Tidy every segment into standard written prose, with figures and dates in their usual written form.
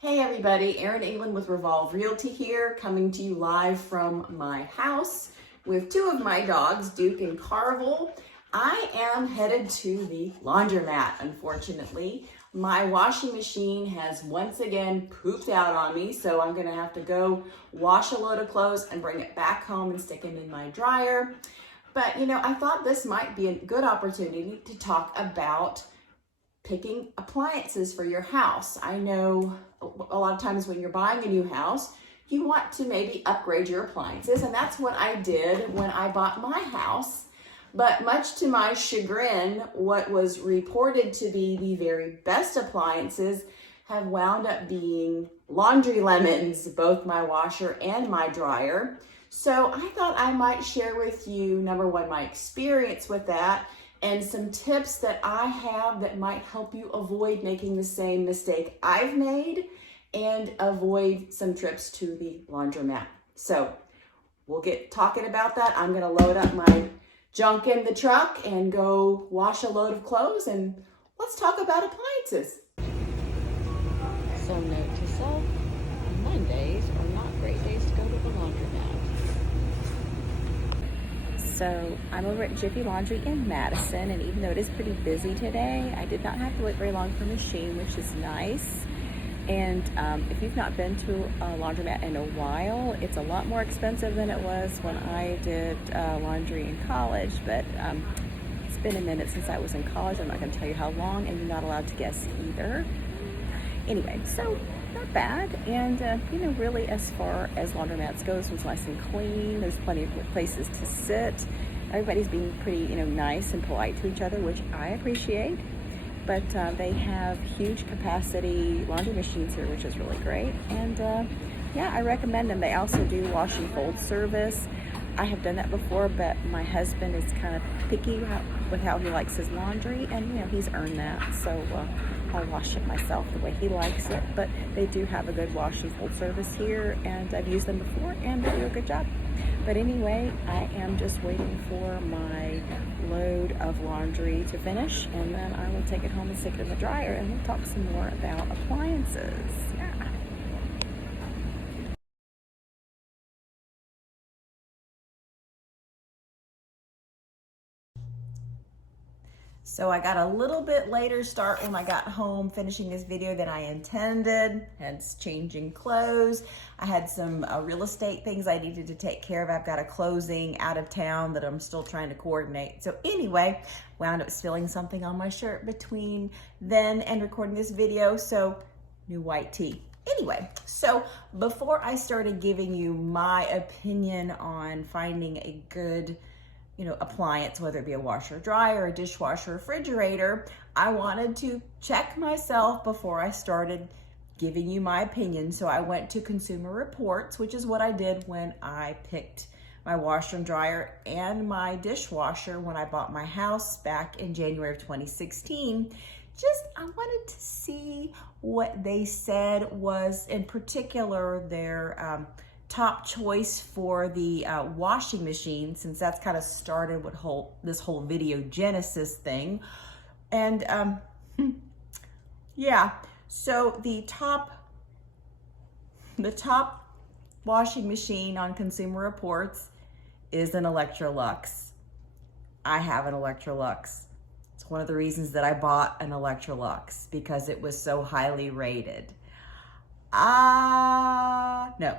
Hey everybody, Erin England with Revolve Realty here, coming to you live from my house with two of my dogs, Duke and Carvel. I am headed to the laundromat, unfortunately. My washing machine has once again pooped out on me, so I'm gonna have to go wash a load of clothes and bring it back home and stick it in my dryer. But I thought this might be a good opportunity to talk about picking appliances for your house. I know a lot of times when you're buying a new house, you want to maybe upgrade your appliances, and that's what I did when I bought my house. But much to my chagrin, what was reported to be the very best appliances have wound up being laundry lemons, both my washer and my dryer. So I thought I might share with you, number one, my experience with that, and some tips that I have that might help you avoid making the same mistake I've made and avoid some trips to the laundromat. So we'll get talking about that. I'm gonna load up my junk in the truck and go wash a load of clothes, and let's talk about appliances. So note to self, Mondays are not great days to go to the laundromat. So I'm over at Jiffy Laundry in Madison, and even though it is pretty busy today, I did not have to wait very long for a machine, which is nice. And if you've not been to a laundromat in a while, it's a lot more expensive than it was when I did laundry in college, but it's been a minute since I was in college. I'm not going to tell you how long, and you're not allowed to guess either. Anyway, so not bad. And really, as far as laundromats goes, it's nice and clean. There's plenty of places to sit. Everybody's being pretty nice and polite to each other, which I appreciate. But they have huge capacity laundry machines here, which is really great. And yeah, I recommend them. They also do wash and fold service. I have done that before, but my husband is kind of picky with how he likes his laundry, and he's earned that. So I'll wash it myself the way he likes it. But they do have a good wash and fold service here, and I've used them before, and they do a good job. But anyway, I am just waiting for my load of laundry to finish, and then I will take it home and stick it in the dryer, and we'll talk some more about appliances. Yeah. So I got a little bit later start when I got home finishing this video than I intended, hence changing clothes. I had some real estate things I needed to take care of. I've got a closing out of town that I'm still trying to coordinate. So anyway, wound up spilling something on my shirt between then and recording this video, so new white tee. Anyway, so before I started giving you my opinion on finding a good appliance, whether it be a washer, dryer, a dishwasher, refrigerator, I wanted to check myself before I started giving you my opinion. So I went to Consumer Reports, which is what I did when I picked my washer and dryer and my dishwasher when I bought my house back in January of 2016. I wanted to see what they said was, in particular, their top choice for the washing machine, since that's kind of started what this whole video genesis thing. And yeah, so the top washing machine on Consumer Reports is an Electrolux. I have an Electrolux. It's one of the reasons that I bought an Electrolux, because it was so highly rated. No.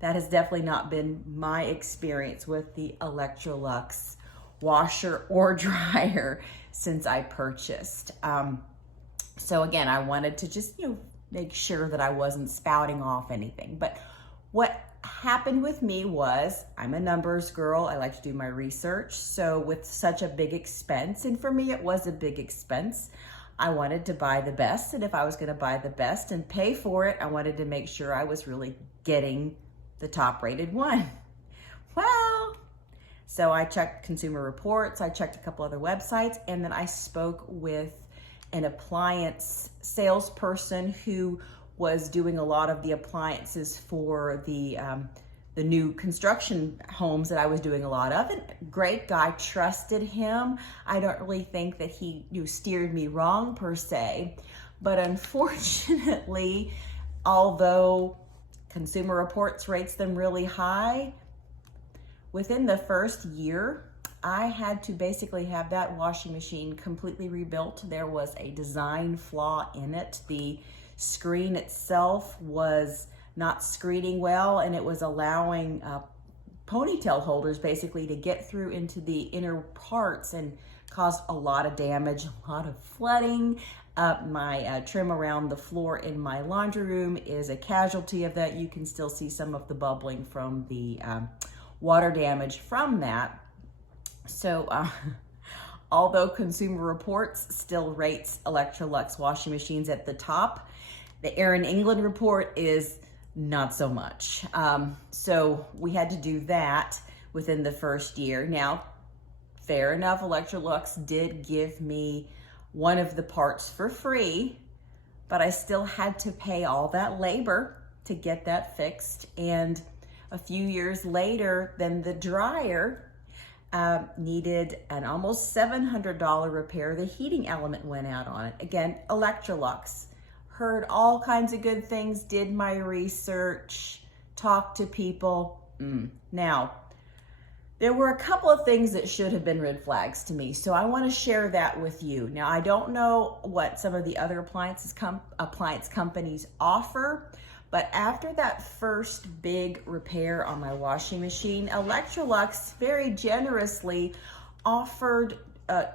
That has definitely not been my experience with the Electrolux washer or dryer since I purchased. So again, I wanted to just, make sure that I wasn't spouting off anything. But what happened with me was, I'm a numbers girl. I like to do my research. So with such a big expense, and for me, it was a big expense, I wanted to buy the best. And if I was going to buy the best and pay for it, I wanted to make sure I was really getting the top rated one. Well, so I checked Consumer Reports, I checked a couple other websites, and then I spoke with an appliance salesperson who was doing a lot of the appliances for the new construction homes that I was doing a lot of. And great guy, trusted him. I don't really think that he steered me wrong per se, but unfortunately, although Consumer Reports rates them really high, within the first year, I had to basically have that washing machine completely rebuilt. There was a design flaw in it. The screen itself was not screening well, and it was allowing ponytail holders basically to get through into the inner parts and caused a lot of damage, a lot of flooding. My trim around the floor in my laundry room is a casualty of that. You can still see some of the bubbling from the water damage from that. So although Consumer Reports still rates Electrolux washing machines at the top, the Erin England report is not so much. So we had to do that within the first year. Now, fair enough, Electrolux did give me one of the parts for free, but I still had to pay all that labor to get that fixed. And a few years later, then the dryer needed an almost $700 repair. The heating element went out on it. Again, Electrolux. Heard all kinds of good things, did my research, talked to people. Now, there were a couple of things that should have been red flags to me, so I want to share that with you. Now, I don't know what some of the other appliance companies offer, but after that first big repair on my washing machine, Electrolux very generously offered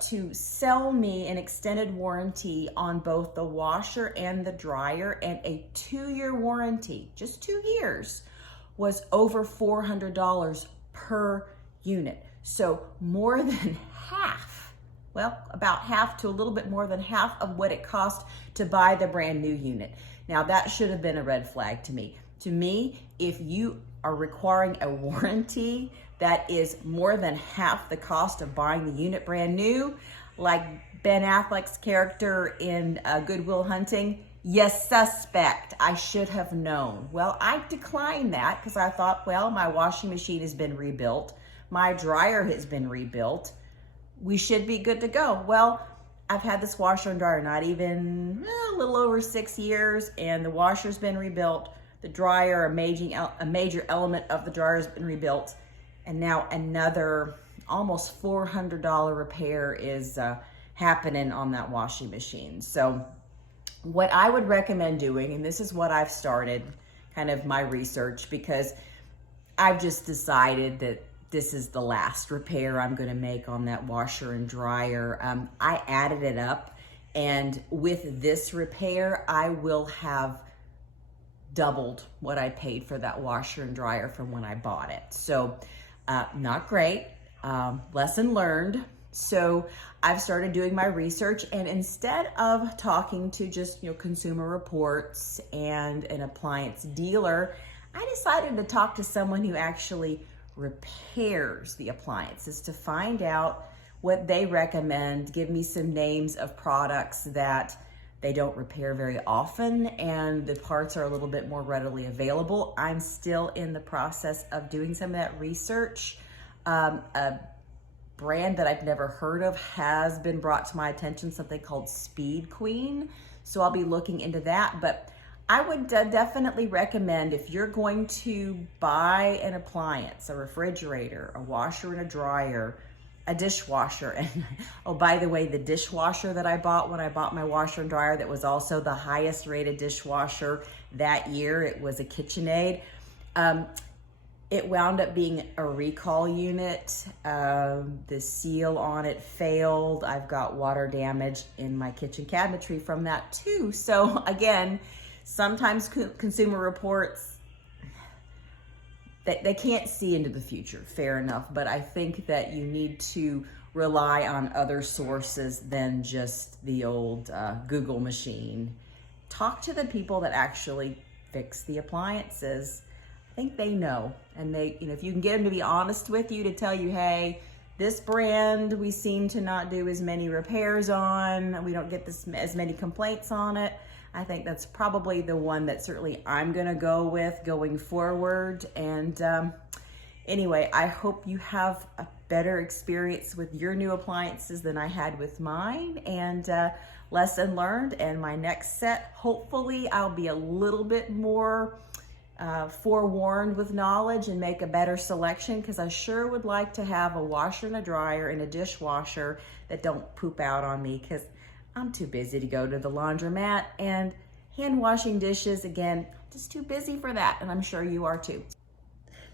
to sell me an extended warranty on both the washer and the dryer, and a 2-year warranty, just 2 years, was over $400 per unit. So more than half, well, about half to a little bit more than half of what it cost to buy the brand new unit. Now that should have been a red flag to me. To me, if you are requiring a warranty that is more than half the cost of buying the unit brand new, like Ben Affleck's character in Good Will Hunting, yes, suspect. I should have known. Well, I declined that because I thought, well, my washing machine has been rebuilt. My dryer has been rebuilt. We should be good to go. Well, I've had this washer and dryer not even a little over 6 years, and the washer's been rebuilt. The dryer, a major element of the dryer has been rebuilt. And now another almost $400 repair is happening on that washing machine. So what I would recommend doing, and this is what I've started, kind of my research, because I've just decided that this is the last repair I'm going to make on that washer and dryer. I added it up, and with this repair, I will have doubled what I paid for that washer and dryer from when I bought it. So not great. Lesson learned. So I've started doing my research, and instead of talking to just Consumer Reports and an appliance dealer, I decided to talk to someone who actually repairs the appliances to find out what they recommend, give me some names of products that they don't repair very often and the parts are a little bit more readily available. I'm still in the process of doing some of that research. A brand that I've never heard of has been brought to my attention, something called Speed Queen. So I'll be looking into that. But I would definitely recommend, if you're going to buy an appliance, a refrigerator, a washer and a dryer, a dishwasher, and oh, by the way, the dishwasher that I bought when I bought my washer and dryer, that was also the highest rated dishwasher that year, it was a KitchenAid. It wound up being a recall unit. The seal on it failed. I've got water damage in my kitchen cabinetry from that too. So again, sometimes Consumer Reports, they can't see into the future, fair enough, but I think that you need to rely on other sources than just the old Google machine. Talk to the people that actually fix the appliances. I think they know, and they, if you can get them to be honest with you, to tell you, hey, this brand we seem to not do as many repairs on, we don't get as many complaints on it. I think that's probably the one that certainly I'm gonna go with going forward. And Anyway, I hope you have a better experience with your new appliances than I had with mine, and lesson learned. And my next set, hopefully I'll be a little bit more forewarned with knowledge and make a better selection, because I sure would like to have a washer and a dryer and a dishwasher that don't poop out on me, because I'm too busy to go to the laundromat, and hand washing dishes, again, just too busy for that, and I'm sure you are too.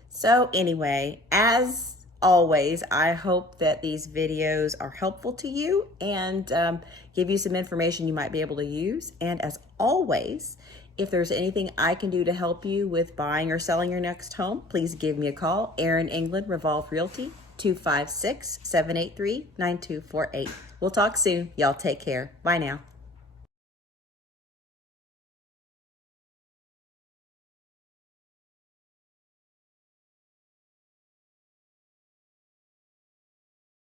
So anyway, as always, I hope that these videos are helpful to you and give you some information you might be able to use. And as always, if there's anything I can do to help you with buying or selling your next home, please give me a call. Erin England, Revolve Realty, 256-783-9248. We'll talk soon. Y'all take care. Bye now.